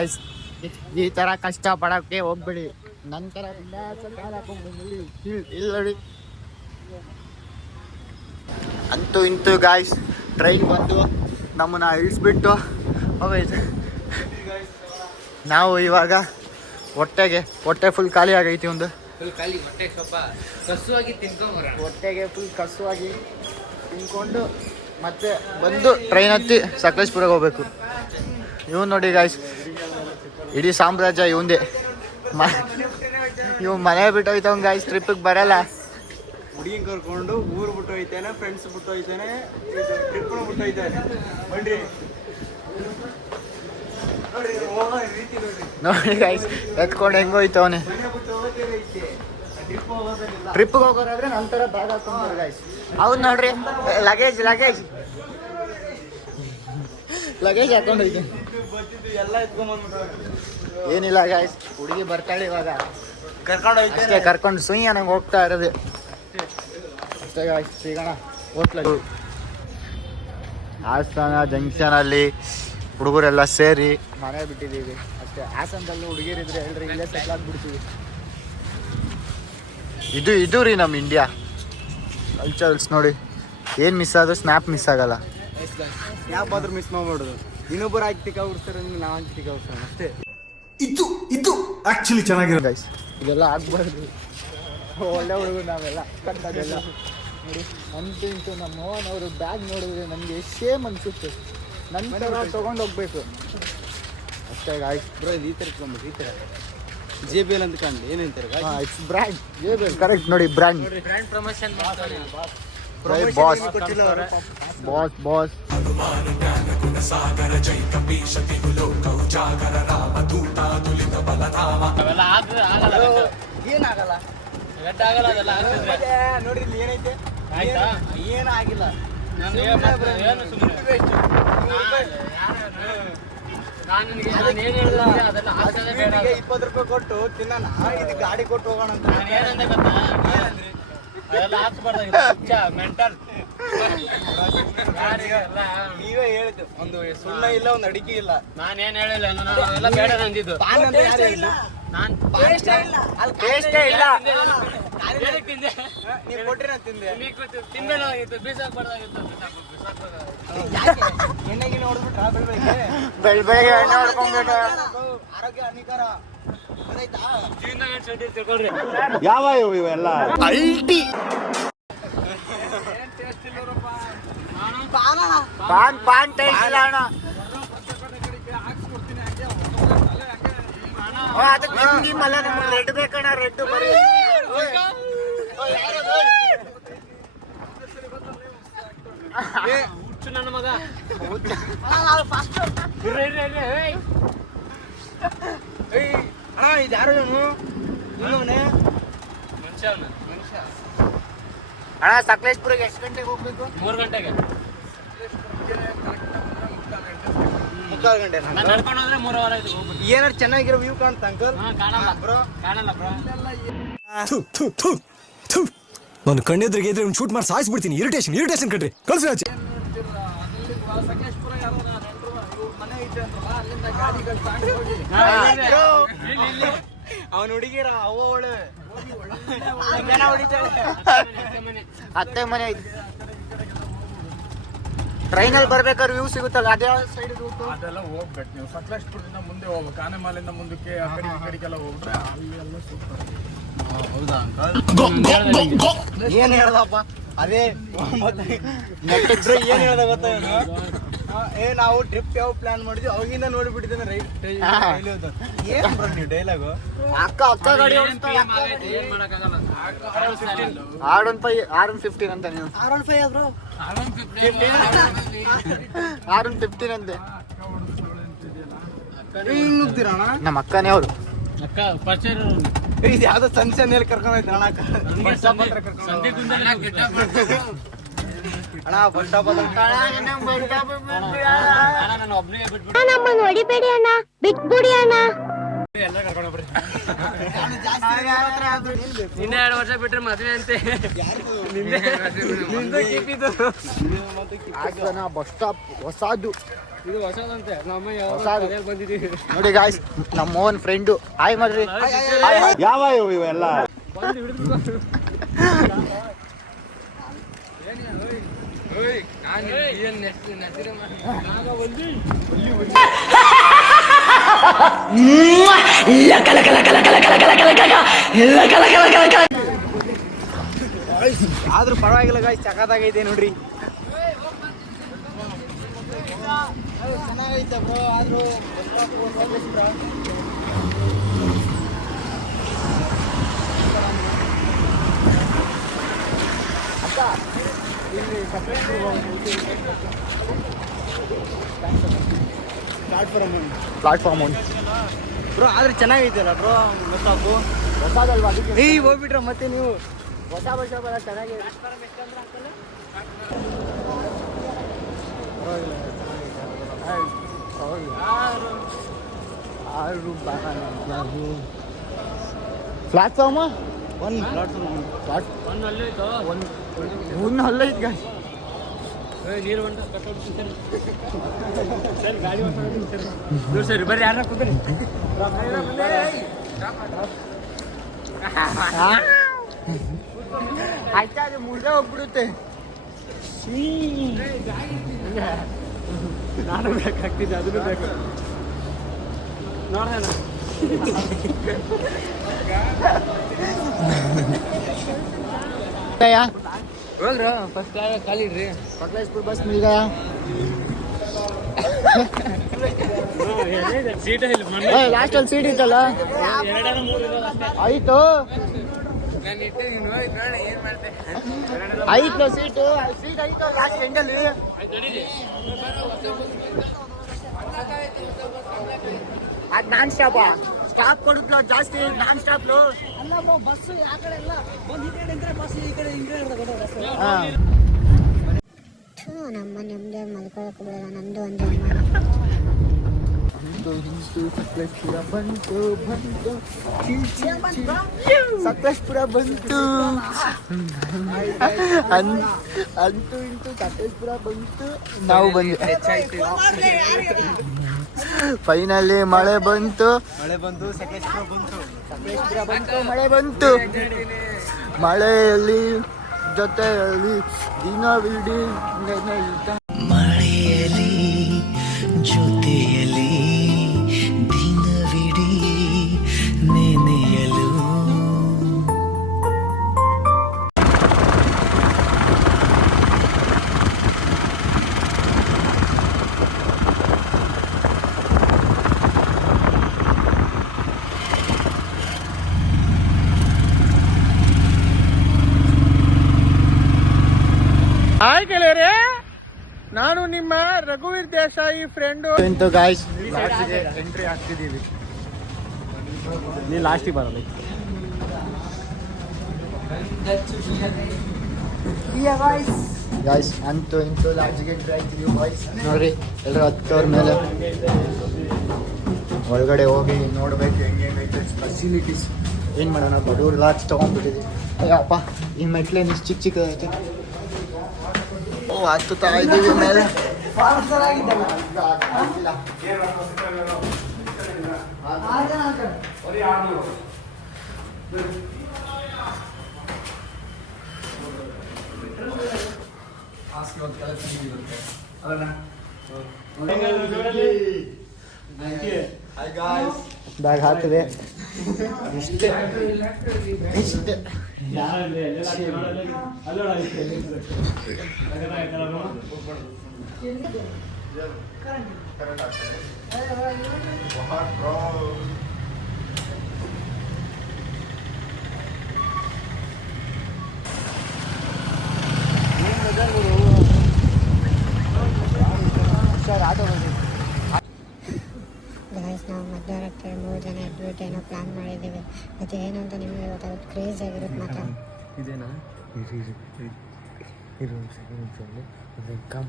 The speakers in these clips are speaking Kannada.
ಗಾಯ್ಸ್, ಈ ತರ ಕಷ್ಟ ಪಡಕ್ಕೆ ಹೋಗ್ಬೇಡಿ. ನಂತರ ಇಲ್ಲ ನೋಡಿ. ಅಂತೂ ಇಂತೂ ಗಾಯ್ಸ್ ಟ್ರೈನ್ ಬಂದು ನಮ್ಮನ್ನ ಇಳಿಸ್ಬಿಟ್ಟು ಹೋಗೈತೆ. ನಾವು ಇವಾಗ ಹೊಟ್ಟೆ ಫುಲ್ ಖಾಲಿ ಆಗೈತಿ. ಒಂದು ಹೊಟ್ಟೆಗೆ ಫುಲ್ ಕಸುವಾಗಿ ತಿನ್ಕೊಂಡು ಮತ್ತೆ ಬಂದು ಟ್ರೈನ್ ಹತ್ತಿ ಸಕಲೇಶ್ಪುರಕ್ಕೆ ಹೋಗ್ಬೇಕು. ಇವ್ ನೋಡಿ ಗಾಯ್ಸ್, ಇಡೀ ಸಾಮ್ರಾಜ್ಯ ಇವಂದೇ. ಇವ್ ಮನೆ ಬಿಟ್ಟು ಹೋಯ್ತವ್ ಗಾಯ್ಸ್, ಟ್ರಿಪ್ಪಿಗೆ ಬರಲ್ಲ. ಹುಡುಗಿನ ಕರ್ಕೊಂಡು ಊರು ಬಿಟ್ಟು ಹೋಯ್ತಾನೆ, ಫ್ರೆಂಡ್ಸ್ ಬಿಟ್ಟು ಹೋಯ್ತಾನೆ, ಟ್ರಿಪ್ ಬಿಟ್ಟು ಹೋಯ್ತಾನೆ. ನೋಡಿ ಗಾಯ್ಸ್, ಎತ್ಕೊಂಡು ಹೆಂಗೋಯ್ತವನೆ. ಟ್ರಿಪ್ಗೆ ಹೋಗೋರಾದ್ರೆ ನಂತರ ಬ್ಯಾಗ್ ಹಾಕೊಂಡ್ಬಾರ ಗಾಯ್ಸ್. ಅವ್ನು ನೋಡ್ರಿ, ಲಗೇಜ್ ಹಾಕೊಂಡು ಹೋಯ್ತು. ಎಲ್ಲ ಎತ್ಕೊಂಡ್ಬಂದ್ಬಿಟ್ಟು ಏನಿಲ್ಲ ಗಾಯ್ಸ್, ಹುಡುಗಿ ಬರ್ತಾಳೆ ಇವಾಗ, ಕರ್ಕೊಂಡು ಹೋಯ್ತಾನೆ. ಕರ್ಕೊಂಡು ಸುಯ್ಯ ನಂಗೆ ಹೋಗ್ತಾ ಇರೋದು ಅಷ್ಟೇ ಗಾಯ್ಸ್. ಸಿಗೋಣ ಹೋಟ್ಲಲ್ಲಿ. ಹಾಸನ ಜಂಕ್ಷನಲ್ಲಿ ಹುಡುಗರೆಲ್ಲ ಸೇರಿ ಮನೆ ಬಿಟ್ಟಿದ್ದೀವಿ ಅಷ್ಟೇ. ಹಾಸನದಲ್ಲಿ ಹುಡುಗಿರಿದ್ರೆ ಹೇಳ್ರಿ, ಇಲ್ಲೇ ಸೆಟ್ಲ್ ಆಗ್ಬಿಡ್ತೀವಿ. ಇದು ರೀ ನಮ್ಮ ಇಂಡಿಯಾ ಕಲ್ಚರ್ಸ್. ನೋಡಿ ಏನು ಮಿಸ್ ಆದರೂ ಸ್ನ್ಯಾಪ್ ಮಿಸ್ ಆಗಲ್ಲ. ಸ್ನ್ಯಾಪ್ ಆದ್ರೂ ಮಿಸ್ ಮಾಡ್ಬಿಡೋದು. ಇನ್ನೊಬ್ಬರು ಆಗಿ ತಿಕ್ಕ ಉಡ್ಸ್ತಾರೆ, ನಾವು ಹಾಕಿ ತಿಕ್ಕ ಉಡ್ಸೋಣ ಅಷ್ಟೇ. ಇದು ಆಕ್ಚುಲಿ ಚೆನ್ನಾಗಿರೋ ಗೈಸ್, ಇದೆಲ್ಲ ಆಗ್ಬಾರ್ದು. ಒಳ್ಳೆ ಹುಡುಗರು ನಾವೆಲ್ಲ ಕಂಡದೆಲ್ಲ ನೋಡಿ. ಅಂತೂ ಇಂತೂ ನಮ್ಮ ಮೋಹನ್ ಬ್ಯಾಗ್ ನೋಡಿದ್ರೆ ನನಗೆ ಸೇಮ್ ಅನಿಸುತ್ತೆ. ನನ್ನ ತೊಗೊಂಡು ಹೋಗ್ಬೇಕು ಅಷ್ಟೇ ಗಾಯ್ಸ್. ಬ್ರೋ ಈ ಥರ ಇಟ್ಕೊಂಡ್ಬಿಟ್ಟು ಈ ಥರ JBL ಅಂತ ಕಂಡು ಏನಂತಾರೆ? It's brand JBL. ಕರೆಕ್ಟ್ ನೋಡಿ, ಬ್ರ್ಯಾಂಡ್ ಪ್ರಮೋಷನ್ ಬಾಸ್. ಏನಾಗಲ್ಲ ನೋಡ್ರಿ, ಇಲ್ಲಿ ಏನೈತೆ ಏನಾಗಿಲ್ಲ. ₹20 ಕೊಟ್ಟು ತಿನ್ನೋಣ, ಇದು ಗಾಡಿ ಕೊಟ್ಟು ಹೋಗೋಣ ಅಂತ. ನೀವೇ ಹೇಳಿದ್ದು, ಒಂದು ಸುಣ್ಣ ಇಲ್ಲ, ಒಂದು ಅಡಿಕೆ ಇಲ್ಲ. ನಾನೇನ್ ಹೇಳಿಲ್ಲ, ಎಲ್ಲ ಬೇಡ ನಂದಿದ್ದು. ನೀವು ಕೊಟ್ರಿ ನಾನು ತಿಂದೆ. ಎಣ್ಣೆಗಿನ ಹೊಡೆದ್ಬಿಟ್ಟ ಬೆಳಗ್ಗೆ ಎಣ್ಣೆ ಹೊಡ್ಕೊಂಡ್ಬಿಟ್ಟು ಆರೋಗ್ಯ ಹಾನಿಕಾರ. ಯಾವ ಇವೆಲ್ಲ ಅಲ್ಟಿ ಪಾನ್ ಟೇಸ್ಟ್ ಇಲ್ಲ ಅಣ್ಣ. ಅದಕ್ಕೆ ನಿಮ್ಮಲ್ಲ, ನಮ್ಗೆ ರೆಡ್ ಬೇಕಣ್ಣ, ರೆಡ್ ಬರೀ. ನನ್ನ ಮಗ ಇದು ಯಾರು ಅಣ್ಣ, ಸಕಲೇಶ್ಪುರಕ್ಕೆ ಎಷ್ಟು ಗಂಟೆಗೆ ಹೋಗ್ಬೇಕು? 3 ಗಂಟೆಗೆ. 3 ಗಂಟೆ ನಡ್ಕೊಂಡು ಹೋದ್ರೆ 3 ಅವರ್ ಆಯ್ತು ಹೋಗ್ಬಿಟ್ಟು. ಏನಾರು ಚೆನ್ನಾಗಿರೋ ವ್ಯೂ ಕಾಣ್ತಾ ಅಂಕಲ್? ಕಾಣಲ್ಲ ಬ್ರೋ. ನಾನು ಕಣ್ಣೆದ್ರಿಗೆ ಇದ್ರೆ ಒಂದು ಶೂಟ್ ಮಾಡಿ ಸಾಯಿಸ್ಬಿಡ್ತೀನಿ. ಇರಿಟೇಷನ್ ಕಣ್ರಿ, ಕಳ್ಸಿ ಆಚೆ. ಅವನು ಹುಡುಗಿರ ಅವಳು ಅತ್ತೆ ಮನೆ ಐತಿ. ಟ್ರೈನಲ್ಲಿ ಬರ್ಬೇಕಾದ್ರೆ ವ್ಯೂ ಸಿಗುತ್ತಲ್ಲ, ಅದೇ ಸೈಡ್ ಅದೆಲ್ಲ ಹೋಗ್ಬೇಕು. ನೀವು ಸಕಲೇಶ್ಪುರದಿಂದ ಮುಂದೆ ಹೋಗ್ಬೇಕು, ಆನೆಮಾಲಿಂದ ಮುಂದಕ್ಕೆ ಆ ಕಡೆಗೆಲ್ಲ ಹೋಗ್ರೆ ಅಲ್ಲೆಲ್ಲ ಸೂಪರ್. ಹೌದಾ ಅಂಕಲ್? ಏನ್ ಹೇಳ್ದಪ್ಪ ಅದೇ ನೆಟ್ಟಿದ್ರು. ಏನ್ ಹೇಳ್ದ ಗೊತ್ತಾ ಇವನು? ನಾವು ಟ್ರಿಪ್ ಯಾವ ಪ್ಲಾನ್ ಮಾಡಿದ್ವಿ ಅವಾಗಿಂದ ನೋಡಿಬಿಟ್ಟಿದ್ದೇನೆ. ರೈಟ್ ಏನ್ ಬ್ರೋ ನೀವು ಡೈಲಾಗು? ಅಕ್ಕ ಗಾಡಿ R115 ಅಂತ. ನೀವು R15 ಬ್ರೋ? R115 ಅಂತೆ. ಹಿಂಗ್ ನುಗ್ತೀರಣ್ಣ? ನಮ್ಮ ಅಕ್ಕನೇ ಅವರು. ಅಕ್ಕ ಪರಿಚಯ ಇದು ಯಾವ್ದೋ ಸನ್ಸೆನಲ್ಲಿ ಕರ್ಕೊಂಡು ಹೋಯ್ತು ಅಣ್ಣ. ಅಣ್ಣ ಬಸ್ ಸ್ಟಾಪ್ ನಾನು ಒಬ್ಬನಿಗೆ ಬಿಟ್ಬಿಟ್ಟು ನಮ್ಮನ್ನು ಹೊಡಿಬೇಡಿ ಅಣ್ಣ, ಬಿಟ್ಬಿಡಿ ಅಣ್ಣ. ಎಲ್ಲ ಕರ್ಕೊಂಡೋಗ್ಬಿಡ್ರಿ. ಇನ್ನ 2 ವರ್ಷ ಬಿಟ್ರೆ ಮದ್ವೆ ಅಂತೆ. ಬಸ್ ಸ್ಟಾಪ್ ಹೊಸದು ಇದು ಹೊಸದಂತೆ ನಮ್ಮ ಹೊಸದು. ಯಾವಾಗ ಬಂದಿದ್ದೀವಿ ನೋಡಿ ಗಾಯ್ಸ್ ನಮ್ಮ ಮೋಹನ್ ಫ್ರೆಂಡು ಹಾಯ್ ಮಾಡ್ರಿ ಯಾವ ಇವೆಲ್ಲ ಆದ್ರೂ ಪರವಾಗಿಲ್ಲ ಗಾಯ್ಸ್ ಸಖತ್ತಾಗೈತೆ ನೋಡ್ರಿ ಚೆನ್ನಾಗೈತೆ ಬ್ರೋ ಆದ್ರೂ ಪ್ಲಾಟ್ಫಾರ್ಮ್ ಒಂದು ಬ್ರೋ ಆದ್ರೆ ಚೆನ್ನಾಗೈತಲ್ಲ ಬ್ರೋ ಗೊತ್ತಾಕು ಹೊಸದಲ್ವಾ ಅದಕ್ಕೆ ನೀವ್ ಹೋಗ್ಬಿಟ್ರೆ ಮತ್ತೆ ನೀವು ಹೊಸ ವರ್ಷ ಬರ ಚೆನ್ನಾಗಿದೆ ಪ್ಲಾಟ್ಫಾರ್ಮ್ ಒಂದು ಪ್ಲಾಟ್ಫಾರ್ಮ್ ಒಂದು ಅಲ್ಲೇ ಇತ್ತು ಒಂದು ಅಲ್ಲ ಐತ್ ಗಾಯ್ಸ್ ನೀರು ಬಂದು ಕಟ್ಟೋದು ಸರ್ ಗಾಡಿ ನೋಡಿ ಸರ್ ಬರ್ರಿ ಯಾರ ಕೂತ್ರಿ ಆಯ್ತಾ ಅದು ಮುಳ್ಳೆ ಹೋಗ್ಬಿಡುತ್ತೆ ನಾನು ಬೇಕಾಗ್ತಿದ್ದೆ ಅದನ್ನು ಬೇಕು ನೋಡೋಣ ಹೋಗ್ರ ಫಸ್ಟ್ ಖಾಲಿ ಇಡ್ರಿ Sakleshpur bus mill Gaya seat ಇಲ್ಲ ಲಾಸ್ಟ್ ಅಲ್ಲಿ ಸೀಟ್ ಇತ್ತಲ್ಲ ಎರಡೇನೋ ಮೂರು ಇರೋದು ಅಷ್ಟೇ ಆಯ್ತು ನಾನು ಇಟ್ಟೆ ನೀನು ನೋಡ ಏನ್ ಮಾಡ್ತೆ ಆಯ್ತು ಸೀಟು ಸೀಟ್ ಆಯ್ತು ಲಾಸ್ಟ್ ಎಂಡಲ್ಲಿ ಅದು ನಾನ್ ಸ್ಟಾಪ್ ಸ್ಟಾಪ್ ಕೊಡುತ್ತಲ್ಲ ಜಾಸ್ತಿ ನಾನ್ ಸ್ಟಾಪ್ ನಮ್ಮ ನೆಮ್ಮದಿ ಮಲ್ಕೊಳಕ್ ಬಿಡಲ್ಲ ನಂದು ಒಂದು ಸಕಲೇಶ್ಪುರ ಬಂತು ಸಕಲೇಶ್ಪುರ ಬಂತು ಅಂತೂ ಇಂತೂ ಸಕಲೇಶ್ಪುರ ಬಂತು ನಾವು ಬಂದ್ವಿ ಫೈನಲಿ ಮಳೆ ಬಂತು ಸಕಲೇಶ್ಪುರ ಬಂತು ಸಕಲೇಶ್ಪುರ ಬಂತು ಮಳೆ ಬಂತು ಮಳೆಯಲ್ಲಿ ಜೊತೆಯಲ್ಲಿ ದಿನವಿಡೀ ಮಳೆಯಲಿ ಜೊತೆಯಲಿ ದಿನವಿಡೀ ನೆನೆಯಲು ಹಾಯ್ ಗೆಳೆಯರೇ ನಾನು ನಿಮ್ಮ ರಘುವೀರ್ ದೇಸಾಯಿ ಫ್ರೆಂಡು ಎಂಟು ಗಾಯ್ಸ್ ಎಂಟ್ರಿ ಆಗ್ತಿದ್ದೀವಿ ನೀನು ಲಾಸ್ಟಿಗೆ ಬರಲ್ಲ ಗಾಯ್ಸ್ ಅಂತೂ ಇಂತೂ ಲಾಡ್ಜ್ಗೆ ಎಂಟ್ರಿ ಆಗ್ತಿದ್ದೀವಿ ಬಾಯ್ಸ್ ನೋಡ್ರಿ ಎಲ್ಲರೂ ಹತ್ತೋರ್ ಮೇಲೆ ಒಳಗಡೆ ಹೋಗಿ ನೋಡ್ಬೇಕು ಹೆಂಗೈತೆ ಫೆಸಿಲಿಟೀಸ್ ಏನು ಮಾಡೋಣ ಬಡವ್ರು ಲಾಡ್ಜ್ ತೊಗೊಂಡ್ಬಿಟ್ಟಿದ್ದೀವಿ ಅಪ್ಪ ಈ ಮೆಟ್ಲೇನು ಇಷ್ಟು ಚಿಕ್ಕ ಚಿಕ್ಕದೈತೆ ಓ ಹತ್ತುತ್ತಾ ಇದ್ದೀವಿ ಮೇಲೆ ಬ್ಯಾಗ್ ಹಾಕಿದೆ ಇಷ್ಟೇ ಇಷ್ಟೇ ಗಾಯ್ಸ್ ನಾವು ಮಧ್ಯರಾತ್ರಿ 3 ಜನ ಎದ್ಬಿಟ್ಟು ಏನೋ ಪ್ಲಾನ್ ಮಾಡಿದ್ದೀವಿ ಅದು ಏನು ಅಂತ ನಿಮಗೆ ಗೊತ್ತಾಗುತ್ತೆ ಕ್ರೇಜ್ ಆಗಿರುತ್ತೆ ಮಾತ್ರ ಇದೇನಾ ಇರು ಕಮ್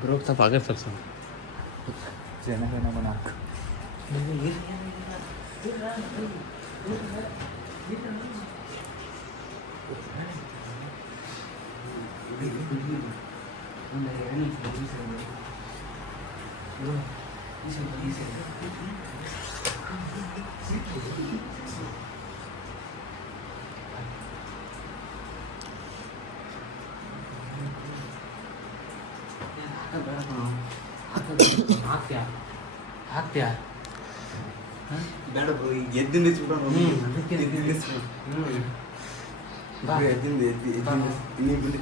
ಬ್ರೋ ಸ್ವಲ್ಪ ಆಗತ್ತೆ ಸರ್ ಸರ್ ಜನಗಣಮನ ಹಾಕ್ತ್ಯಾ ಬೇಡ ಬ್ರೋ ಈಗ ಎದ್ದಿಂದ ನೀವು ಬಿಡಿ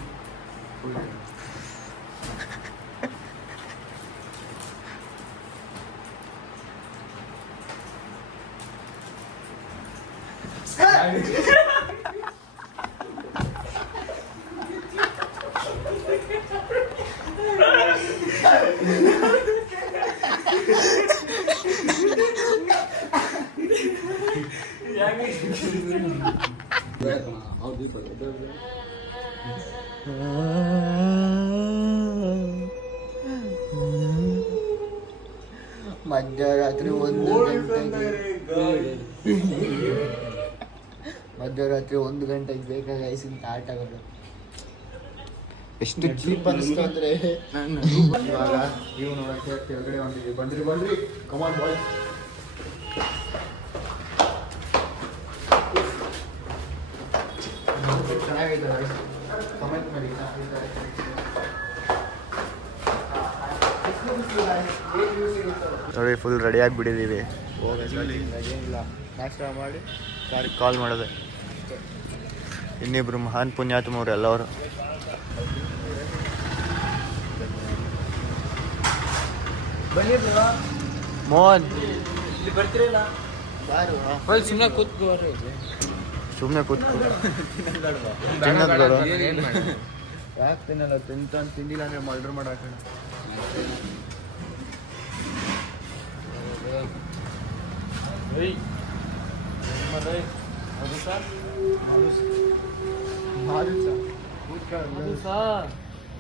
ಮಧ್ಯರಾತ್ರಿ 1 ಗಂಟೆಗೆ ಬೇಕಾಗ ಐಸಿಂತ ಆಟಗಳು ಎಷ್ಟು ಚೀಪ್ ಅನಿಸ್ತು ಅಂದ್ರೆ ಇವಾಗ ನೀವು ನೋಡಕ್ಕೆ ಕೆಳಗಡೆ ಹೊಂಟಿದ್ವಿ. ಬನ್ರಿ ಕಮಾನ್ ಬಾಯ್. ಚೆನ್ನಾಗೈತೆ ಕಮೆಂಟ್ ಮಾಡಿ. ನೋಡಿ ಫುಲ್ ರೆಡಿ ಆಗಿಬಿಟ್ಟಿದ್ದೀವಿ. ಏನಿಲ್ಲ, ನಾಷ್ಟ ಮಾಡಿ ಕಾಲ್ ಮಾಡೋದೆ. ಇನ್ನಿಬ್ರು ಮಹಾನ್ ಪುಣ್ಯಾತ್ಮವ್ರು ಎಲ್ಲವರು. ಬನ್ನಿ ಮೋಹನ್ ಬರ್ತಿರಲ್ಲ ಬಾರು ಸುಮ್ಮನೆ ಕೂತ್ಕೋ ಸುಮ್ಮನೆ ಕೂತ್ಕೊ ತಿನ್ನೋದು ಬೇಡ. ಯಾಕೆ ತಿನ್ನಲ್ಲ? ತಿಂದಿಲ್ಲ ಅಂದ್ರೆ ಮರ್ಡರ್ ಮಾಡಾಕೋಣ.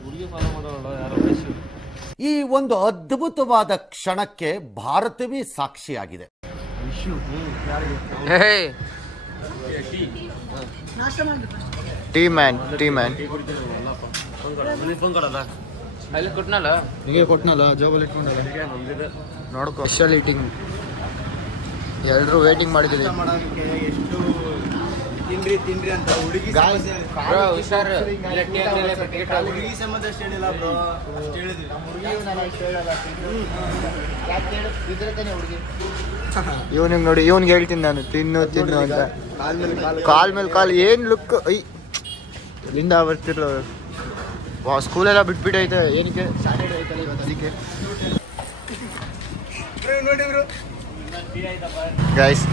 ಹುಡುಗಿ ಫಾಲೋ ಮಾಡೋಣ ಯಾರೋ ಈ ಒಂದು ಅದ್ಭುತವಾದ ಕ್ಷಣಕ್ಕೆ ಭಾರತವೇ ಸಾಕ್ಷಿಯಾಗಿದೆ. ಟೀ ಮ್ಯಾನ್ ಫೋನ್ ಕೊಡೋದ ಅಲ್ಲಿ ಕೊಟ್ನಲ್ಲ ನಿಮಗೆ ಕೊಟ್ಟನಲ್ಲ ಜಾಬಲ್ಲಿ ಇಟ್ಕೊಂಡಲ್ಲ. ನೋಡ್ಕೊ ಸ್ಪೆಷಲ್ ಈಟಿಂಗ್. ಎಲ್ಲರೂ ವೇಟಿಂಗ್ ಮಾಡಿದ್ದೀವಿ. ಎಷ್ಟು ತಿನ್ರಿ ಅಂತ ಹುಡುಗಿ ಹುಷಾರು ಹುಡುಗಿ ಸಂಬಂಧ ಅಷ್ಟು ಹೇಳಿಲ್ಲ ಬ್ರೋ, ಅಷ್ಟು ಹೇಳಿದ್ವಿ. ಇವನಿಗೆ ನೋಡಿ, ಇವನ್ಗೆ ಹೇಳ್ತೀನಿ ನಾನು ತಿನ್ನು ಅಂತ. ಕಾಲ್ ಮೇಲೆ ಕಾಲ್ ಏನು ಲುಕ್. ಇಲ್ಲಿಂದ ಬರ್ತಿರ್ಲ ಸ್ಕೂಲೆಲ್ಲ ಬಿಟ್ಬಿಟ್ಟೈತೆ. ಏನಕ್ಕೆ? ಸ್ಯಾಟರ್ಡೇ ಐತಲ್ಲ ಇವತ್ತು, ಅದಕ್ಕೆ. ಗೈಸ್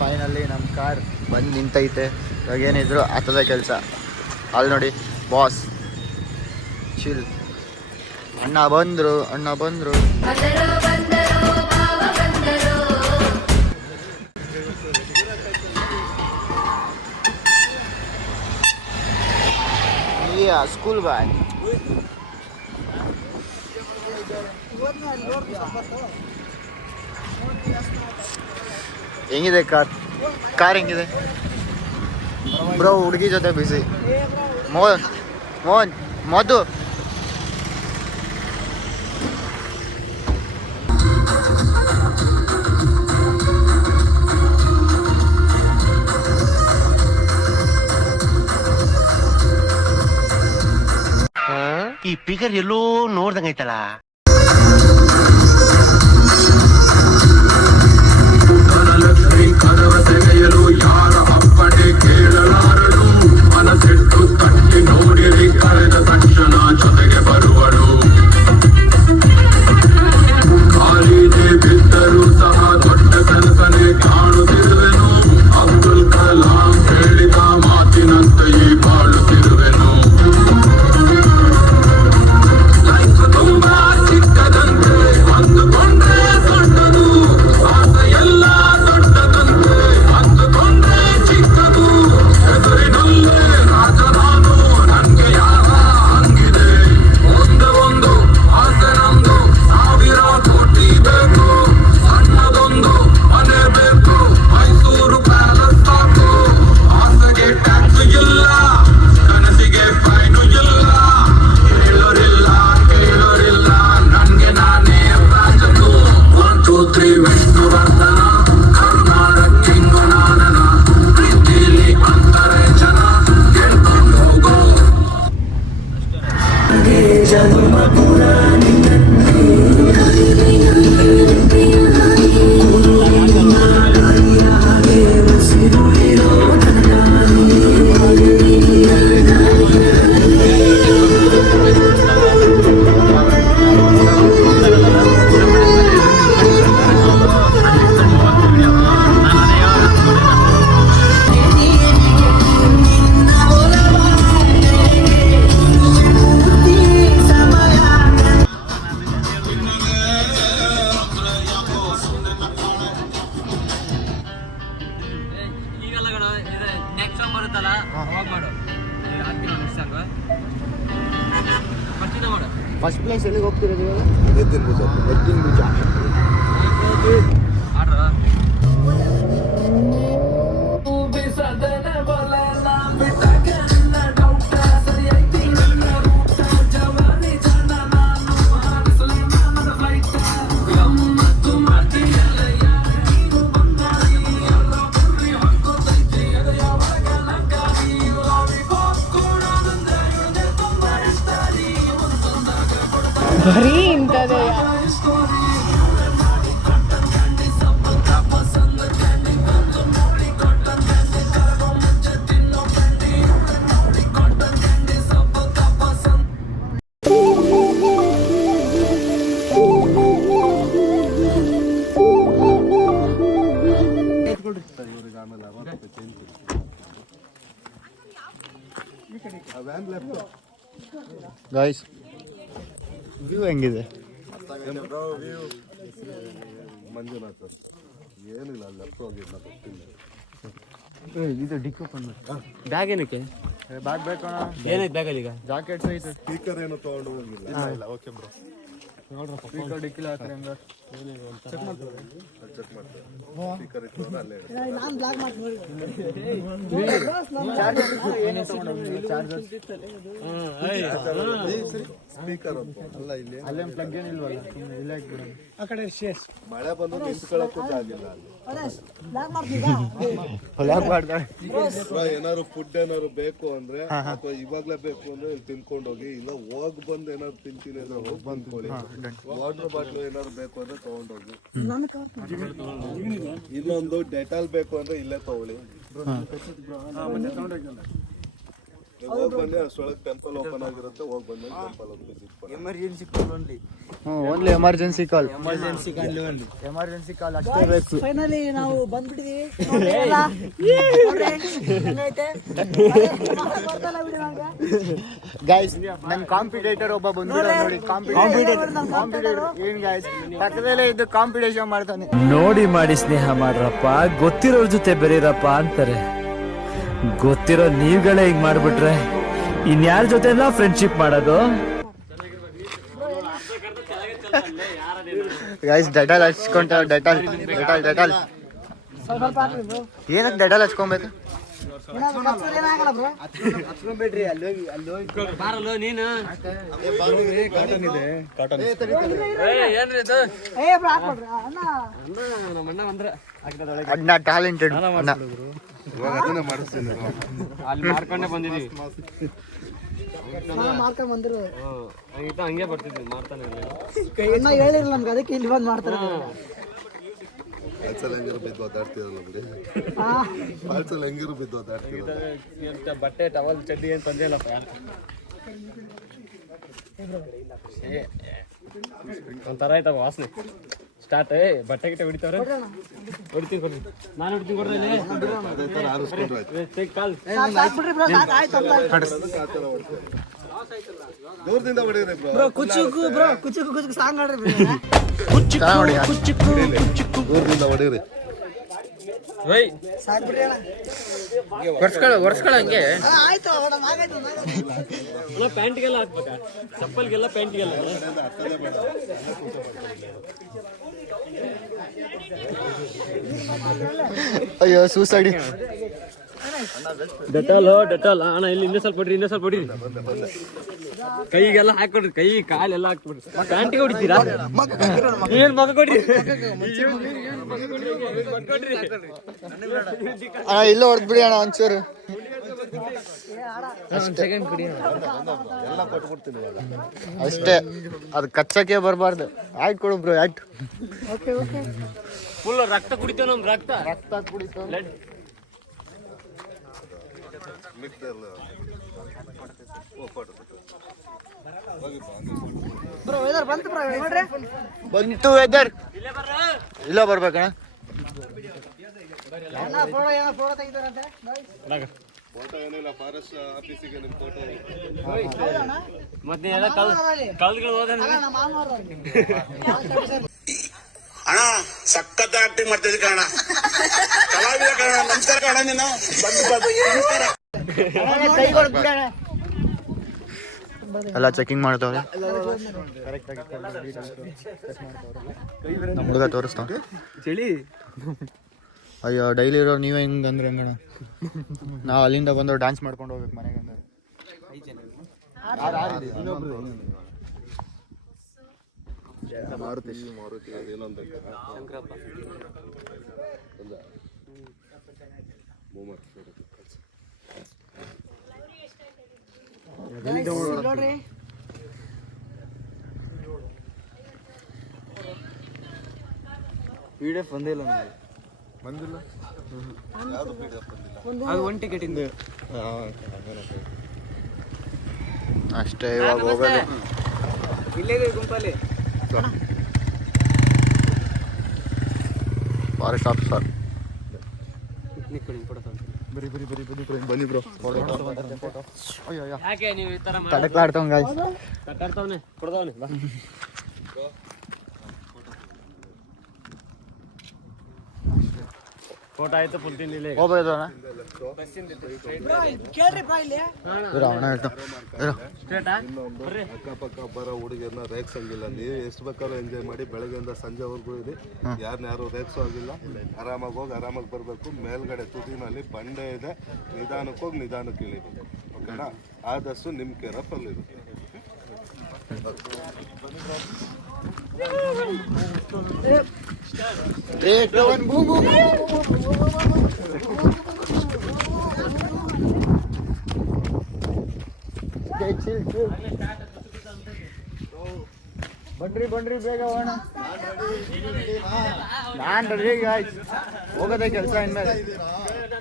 ಫೈನಲ್ಲಿ ನಮ್ಮ ಕಾರ್ ಬಂದು ನಿಂತೈತೆ. ಇವಾಗ ಏನಿದ್ರು ಹತ್ತದ ಕೆಲಸ. ಅಲ್ಲಿ ನೋಡಿ ಬಾಸ್ ಚಿಲ್. ಅಣ್ಣ ಬಂದರು. ಸ್ಕೂಲ್ ಬ್ಯಾಗ್ ಹೆಂಗಿದೆ ಕಾರ್ ಹೆಂಗಿದೆ ಬ್ರೋ? ಹುಡುಗಿ ಜೊತೆ ಬಿಸಿ. ಮೋಹನ್ ಮಧು ಈ ಫಿಗರ್ ಎಲ್ಲೋ ನೋಡ್ದಂಗೈತಲ್ಲ. ತೆಗೆಯಲು ಯಾರ ಅಪ್ಪಣೆ ಕೇಳಲಾರಳು. ಮನಸ್ಸಿಟ್ಟು ತಟ್ಟಿ ನೋಡಿರಿ, ಕಳೆದ ತಕ್ಷಣ ಜೊತೆಗೆ ಬರುವಳು. ಖಾಲಿದೆ ಬಿದ್ದರೂ ಸಹ ದೊಡ್ಡ ಕನಸನೆ ಕಾಣುತ್ತಿರುವೆನು. ಅಬ್ದುಲ್ ಕಲಾಂ ಹೇಳಿದ ಮಾತಿನಂತೆಯೇ ಬಾಳುತ್ತಿರುವೆನು. ಲೈಫ್ ತುಂಬಾ ಚಿಕ್ಕದಂತೆ ಅಂದುಕೊಂಡ್ರೆ ದೊಡ್ಡದು, ಆಸೆ ಎಲ್ಲ ದೊಡ್ಡದಂತೆ ನೆಕ್ಸ್ಟ್ ಸಾಂಗ್ ಬರುತ್ತಲ್ಲ ಅವಾಗ ಮಾಡು. ಈಗ ಹಾಕ್ತೀನಿ ನೆಕ್ಸ್ಟ್ ಸಾಂಗ್ ಬರ್ತೀನಿ ಮಾಡು. ಫಸ್ಟ್ ಪ್ಲೇಸ್ ಎಲ್ಲಿಗೆ ಹೋಗ್ತಿರೋದು ಇವಾಗ? ಎತ್ತಿನ ಭುಜ ಆಡ್ರ ಬರೀ ಇಂಥದೇ. ಗಾಯ್ಸ್ ವ್ಯೂ ಹೆಂಗಿದೆ? ಇದು ಡಿಕ್ಕೋ ಬ್ಯಾಗ್ ಏನಕ್ಕೆ? ಬ್ಯಾಗ್ ಬೇಕಣ? ಏನೈತೆ ಬ್ಯಾಗಲ್ಲಿ ಈಗ? ಜಾಕೆಟ್ಸ್ ಐತೆ. ಸ್ಪೀಕರ್ ಏನು ತಗೊಂಡು ಹೋಗಿಲ್ಲ. ಓಕೆ ಬ್ರೋ, ಸ್ಪೀಕರ್ ಡಿಕ್ಕಿಲ್ಲ ಹಾಕ್ರಿ ಹಂಗ. ಚೆಕ್ ಮಾಡ್ತಾರೆ. ಸ್ಪೀಕರ್ ಇತ್ತು ಅಲ್ಲೇ ಸ್ಪೀಕರ್ ಅಲ್ಲ ಇಲ್ಲಿ ಅಲ್ಲೇ ಪ್ಲಗ್ ಏನಿಲ್ವಲ್ಲ, ಇಲ್ಲೇ ಹಾಕ್ಬಿಡೋಣ. ಮಳೆ ಬಂದು ನಿಂತ್ಕೊಳ್ಳೋಕ್ಕೂ ಜಾಗಿಲ್ಲ ಏನಾದ್ರು ಫುಡ್ ಏನಾದ್ರು ಬೇಕು ಅಂದ್ರೆ ಅಥವಾ ಇವಾಗ್ಲೇ ಬೇಕು ಅಂದ್ರೆ ಇಲ್ಲಿ ತಿನ್ಕೊಂಡು ಹೋಗಿ, ಇಲ್ಲ ಹೋಗ್ ಬಂದು ಏನಾದ್ರು ತಿಂತೀನಿ ಅಂದ್ರೆ ಹೋಗ್ ಬಂದ್ಕೊಳ್ಳಿ. ವಾಟರ್ ಬಾಟ್ಲು ಏನಾದ್ರು ಬೇಕು ಅಂದ್ರೆ ತಗೊಂಡೋಗಿ. ಇನ್ನೊಂದು ಡೆಟಾಲ್ ಬೇಕು ಅಂದ್ರೆ ಇಲ್ಲೇ ತಗೊಳ್ಳಿ. ಹೋಗ್ ಬಂದ್ರೆ ಅಷ್ಟೊಳಗೆ ಟೆಂಪಲ್ ಓಪನ್ ಆಗಿರುತ್ತೆ. ಹೋಗ್ ಬಂದ್ರೆ ಟೆಂಪಲ್ ವಿಸಿಟ್ ಮಾಡಿ. Emergency call only. Only emergency call. Emergency call ಅಷ್ಟೇ ಬೇಕು. ಫೈನಲಿ ನಾವು ಬಂದ್ಬಿಟ್ಟಿದೀವಿ. ಗೈಸ್ ನನ್ನ ಕಾಂಪಿಟೇಟರ್ ಒಬ್ಬ ಬಂದ್ಬಿಡ ನೋಡಿ. ಕಾಂಪಿಟೇಟರ್ ಏನ್ ಗೈಸ್, ಪಕ್ಕದಲ್ಲೇ ಇದ್ದು ಕಾಂಪಿಟೇಷನ್ ಮಾಡ್ತಾನೆ. ನೋಡಿ ಮಾಡಿ ಸ್ನೇಹ ಮಾಡ್ರಪ್ಪ, ಗೊತ್ತಿರೋರ್ ಜೊತೆ ಬೆರೀರಪ್ಪ ಅಂತಾರೆ. ಗೊತ್ತಿರೋ ನೀವುಗಳೇ ಹಿಂಗ್ ಮಾಡ್ಬಿಟ್ರೆ ಇನ್ಯಾರ ಜೊತೆ ಫ್ರೆಂಡ್ಶಿಪ್ ಮಾಡೋದು? ಗೈಸ್ ಡೆಟಾಲ್ ಹಚ್ಕೊಂತ, ಡೆಟಾಲ್ ಏನಕ್ಕೆ ಡೆಟಾಲ್ ಹಚ್ಕೊಬೇಕು? ಹಚ್ಕೊಂಡ್ಬಿಡ್ರಿ, ಅಲ್ಲಿ ಹೋಗಿ ಬಾರಲ್ಲ ನೀನು. ಏನ್ರಿ ಇದು? ನಮ್ಮ ಅಣ್ಣ ಬಂದ್ರೆ ಅಣ್ಣ ಟ್ಯಾಲೆಂಟೆಡ್ ಅಣ್ಣ. ಅದನ್ನ ಮಾಡಿಸ್ತೀನಿ. ಅಲ್ಲಿ ಮಾಡ್ಕೊಂಡೆ ಬಂದಿದೀವಿ. ಮಾಡ್ಕೊಂಡ್ ಬಂದಿರು. ಹಂಗೆ ಬರ್ತಿದ್ವಿ, ಮಾಡ್ತಾನೆ ಅಣ್ಣ ಹೇಳಿರಲ್ಲ ನಮ್ಗೆ, ಅದಕ್ಕೆ ಇಲ್ಲಿ ಬಂದು ಮಾಡ್ತಾರೆ. ಪಾಲ್ಸಲ್ ಹೆಂಗಿರು ಬಿದ್ದು ಒದ್ದಾಡ್ತಿರಲ್ಲ ಬಿಡಿ. ಪಾಲ್ಸಲ್ ಹೆಂಗಿರು ಬಿದ್ದು ಒದ್ದಾಡ್ತಿರಲ್ಲ. ಬಟ್ಟೆ ಟವಲ್ ಚಡ್ಡಿ ಏನು ತೊಂದರೆ ಇಲ್ಲಪ್ಪ. ಒಂಥರ ಆಯ್ತವ ವಾಸನೆ ಸ್ಟಾರ್ಟ್. ಬಟ್ಟೆ ಗಿಟ್ಟೆ ಹೊಡಿತಾವ್ರೆ. ಹೊಡಿತೀನಿ ಕೊಡ್ರಿ, ನಾನು ಹೊಡಿತೀನಿ ಕೊಡ್ರಿ. ಅದೇ ಥರ ಆರಿಸ್ಕೊಂಡ್ರೆ ಆಯ್ತು. ಕಾಲ್ ದೂರದಿಂದ ಹೊಡೀರಿ ಬ್ರೋ. ಕುಚುಕು ಸಾಂಗ್ ಆಡ್ರಿ. ದೂರದಿಂದ ಹೊಡೀರಿ. ಒರ್ಸ್ಕೊಳ ಹಂಗೆ. ಆಯ್ತು ಪ್ಯಾಂಟ್ಗೆಲ್ಲ ಹಾಕ್ಬೇಕಾ? ಚಪ್ಪಲ್ಗೆಲ್ಲ ಪ್ಯಾಂಟ್ಗೆಲ್ಲ. ಅಯ್ಯೋ ಸೂಸೈಡ್. ಡೆಟಾಲ್ ಅಣ್ಣ, ಇಲ್ಲಿ ಇನ್ನೂ ಸ್ವಲ್ಪ ಹೊಡ್ರಿ. ಕೈಗೆಲ್ಲ ಹಾಕೊಡ್ರಿ, ಕೈ ಕಾಲೆಲ್ಲ ಹಾಕ್ಬಿಡ್ರಿ. ಪ್ಯಾಂಟಿಗೆ ಹೊಡಿತೀರಾ? ಏನ್ ಮಗ ಕೊಡ್ರಿ. ಇಲ್ಲ ಹೊಡೆದ್ಬಿಡಿ ಅಣ್ಣ ಒಂಚೂರು. ಎಲ್ಲ ಕೊಟ್ಬಿಡ್ತೀನಿ ಇವಾಗ. ಅಷ್ಟೇ, ಅದು ಕಚ್ಚಕ್ಕೆ ಬರಬಾರ್ದು. ಆಯ್ತು ಕೊಡು ಬ್ರೋ, ಆಯ್ತು. ಫುಲ್ ರಕ್ತ ಕುಡಿತೇವೆ. ನಮ್ ರಕ್ತ ಕುಡಿತು. ಬ್ರೋ ವೆದರ್ ಬಂತು ಬ್ರೋ, ನೋಡ್ರಿ ಬಂತು ವೆದರ್. ಇಲ್ಲ ಬರ್ಬೇಕಣ್ಣ. ಫೋಟೋ ತೆಗಿತಾರಂತೆ. ಫೋಟೋ ಏನಿಲ್ಲ, ಫಾರೆಸ್ಟ್ ಆಫೀಸಿಗೆ ನಿಮ್ಮ ಫೋಟೋ. ಮತ್ತೆ ಎಲ್ಲ ಕಲ್ಗಳು ಹೋದ ನಮ್ಮ ಮಾಮ ಅಣ್ಣ ಸಖತ್ ಆಕ್ಟಿಂಗ್ ಮಾಡ್ತಿದ್ದೆ ಕಾರಣ ಕಲಾವಿದ ಕಾರಣ. ನಮಸ್ಕಾರ ಕಾರಣ ನೀನು ನಮಸ್ಕಾರ. ಎಲ್ಲ ಚೆಕಿಂಗ್ ಮಾಡ್ತಾವ್ರೆ. ನಮ್ಮ ಹುಡುಗ ತೋರಿಸ್ತಾವ ಚಳಿ. ಅಯ್ಯೋ ಡೈಲಿ ಇರೋ ನೀವೇ ಹಿಂಗಂದ್ರೆ ಹೆಂಗಣ? ನಾವು ಅಲ್ಲಿಂದ ಬಂದು ಡ್ಯಾನ್ಸ್ ಮಾಡ್ಕೊಂಡು ಹೋಗ್ಬೇಕು ಮನೆಗೆ ಅಂದ್ರೆ. ನೋಡ್ರಿ PDF ಬಂದೇ ಇಲ್ಲ ನನಗೆ. ಅದು ಒಂದು ಟಿಕೆಟ್ ಇಂದ ಅಷ್ಟೇ ಇವಾಗ ಹೋಗೋದು. ಇಲ್ಲೇ ಗುಂಪಲ್ಲಿ ಫಾರೆಸ್ಟ್ ಆಫೀಸರ್ ಬನ್ನಿ ಬ್ರೋ. ಯಾಕೆ ನೀವು ಈ ತರ ತಡಕ್ಲಾಡ್ತಾವ್ ಗಾಯ್ಸ್. ಕಟ್ಟಾಡ್ತಾವನೆ ಕೊಡ್ದವನೆ ಬಾ. ಫೋಟೋ ಆಯ್ತು ಫುಲ್ ತಿಂದಿಲ್ಲ. ಹೋಗ್ಬೋದು ಅಣ್ಣ. ಕೇಳ್ರಿ ಬಾ ಇಲ್ಲಿ. ಇರೋ ಅಣ್ಣ ಇಟ್ಟು ಇರೋ. ಸ್ಟ್ರೇಟಾ ಬರ್ರಿ. ಅಕ್ಕಪಕ್ಕ ಬರೋ ಹುಡುಗಿಯನ್ನ ರೇಗ್ಸಂಗಿಲ್ಲ. ನೀವು ಎಷ್ಟು ಬೇಕಾದ್ರೂ ಎಂಜಾಯ್ ಮಾಡಿ, ಬೆಳಗ್ಗೆಯಿಂದ ಸಂಜೆವರೆಗೂ ಇರಿ. ಯಾರು ರೇಗ್ಸೋ ಆಗಿಲ್ಲ. ಆರಾಮಾಗಿ ಹೋಗಿ ಆರಾಮಾಗಿ ಬರಬೇಕು. ಮೇಲ್ಗಡೆ ತುದಿನಲ್ಲಿ ಬಂಡೆ ಇದೆ, ನಿಧಾನಕ್ಕೆ ಹೋಗಿ ನಿಧಾನಕ್ಕೆ ಇಳಿಬೇಕು. ಓಕೆನಾ? ಆದಷ್ಟು ನಿಮ್ಮ ಕೇರಫಲ್ಲಿ ಇರುತ್ತೆ. ಬನ್ರಿ ಬನ್ರಿ ಬೇಗ ಹೋಗೋಣ. ನಾನ್ ರೆಡಿ ಗಾಯ್ಸ್, ಹೋಗೋದೇ ಕೆಲಸ ಇನ್ಮೇಲೆ.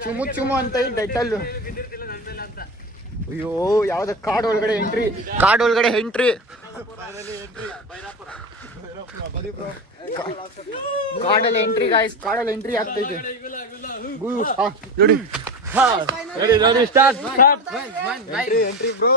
ಚುಮು ಚುಮು ಅಂತ ಈ ಟೈಟಲ್ಲು. ಅಯ್ಯೋ ಯಾವ್ದ ಕಾಡ್ ಒಳಗಡೆ ಎಂಟ್ರಿ. ಕಾಡಲ್ಲಿ ಎಂಟ್ರಿ ಗಾಯ್ಸ್, ಕಾಡಲ್ಲಿ ಎಂಟ್ರಿ ಆಗ್ತೈತೆ. ನೋಡಿ ರೆಡಿ ನೋಡಿ ಸ್ಟಾರ್ಟ್ ಎಂಟ್ರಿ ಬ್ರೋ.